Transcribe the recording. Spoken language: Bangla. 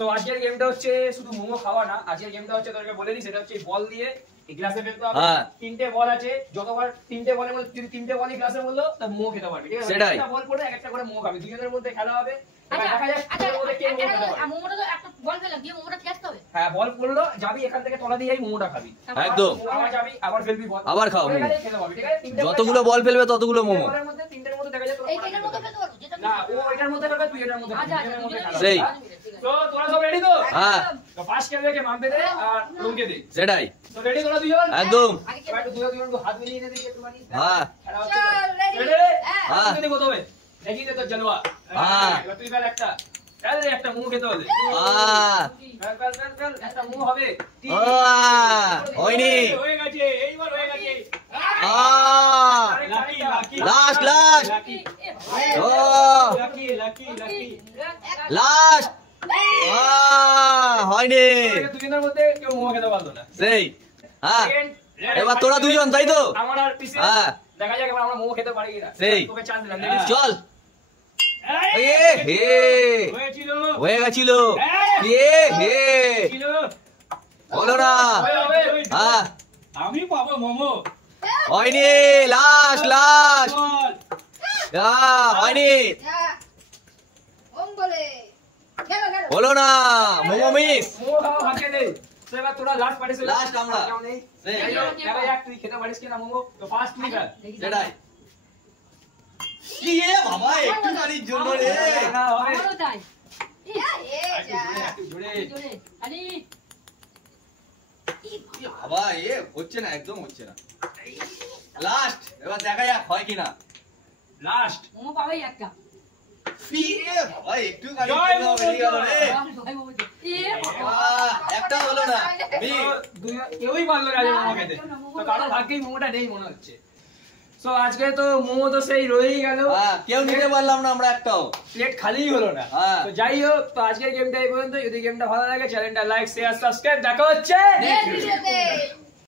তো আজকের গেমটা হচ্ছে শুধু মোমো খাওয়া না, আজকের গেমটা হচ্ছে তোকে বলে দিই, সেটা হচ্ছে বল দিয়ে এই গ্লাসে ফেলতে হবে। তিনটে বল আছে, যতবার তিনটে বলের মধ্যে যদি তিনটে বলই গ্লাসে বললো তা মোমো খেতে পারবি, ঠিক আছে? একটা বল পড়ে এক একটা করে মোমো খাবি, দুজনের মধ্যে খেলা হবে। হ্যাঁ, বল পড়লো যাবি এখান থেকে তলা দিয়ে মোমোটা খাবি, একদম যাবি আবার ফেলবি বল, আবার খাও মোমো, যতগুলো বল ফেলবে ততগুলো মোমো। তিনটের মধ্যে দেখা যায় না, ও এটার মধ্যে ফেলবে, তুই এটার মধ্যে সেই। তো তোরা সব রেডি তো? হ্যাঁ। তো ফার্স্ট খেলবে কে? মাম্পে দে আর লুমকে দে, সেটাই। তো রেডি তোরা দুজন? একদম। একটু দুজন হাত মিলিয়ে দে দেখি একটুখানি। হ্যাঁ রেডি। হ্যাঁ তুই কত হবে দেখি দে তোর জালওয়া। হ্যাঁ তুই ফেল একটা, ফেল রে একটা মোমো খেতে হবে। হ্যাঁ ফেল ফেল ফেল একটা মোমো হবে। হয়নি, হয়ে গেছে, এইবার হয়ে গেছে। লাকি লাকি লাস্ট লাস্ট ও লাকি লাকি লাকি লাস্ট হয়নি, দুজনের মধ্যে কেউ মোমো খেতে পারলো না, সেই। হ্যাঁ এবার তোরা দুজন, তাই তো? আমার আর পিছে দেখা যাক এবার আমরা মোমো খেতে পারি কিনা, সেই। তোকে চান্স দিলাম, চল। হয়ে গেছিল, বলো না। হ্যাঁ আমি পাবো মোমো, হয়নি, লাস্ট লাস্ট হয়নি, বলো না। মোমো মিস, মোমো খাওয়া ভাগে নেই। এবার তোরা লাস্ট পারিস, লাস্ট আমরা তুই খেতে পারিস কিনা মোমো? তো ফার্স্ট তুই খা, সেটাই। কি এ বাবা একটু খানির জন্য রে, আমারও তাই। বাবা এ হচ্ছে না, একদম হচ্ছে না। লাস্ট এবার দেখা যাক হয় কিনা। লাস্ট মোমো পাবেই একটা। বাবা একটু খানি বেরিয়ে গেল রে, একটা হলো না, কেউই পারলো না মোমো খেতে। তো কারো ভাগ্যেই মোমোটা নেই মনে হচ্ছে। তো আজকে তো মোমো তো সেই রয়েই গেল, কেউ নিতে পারলাম না, আমরা একটাও প্লেট খালিই হলো না। তো যাই হোক, তো আজকের গেমটা এই পর্যন্ত। যদি গেমটা ভালো লাগে চ্যানেলটা লাইক শেয়ার সাবস্ক্রাইব, দেখা হচ্ছে।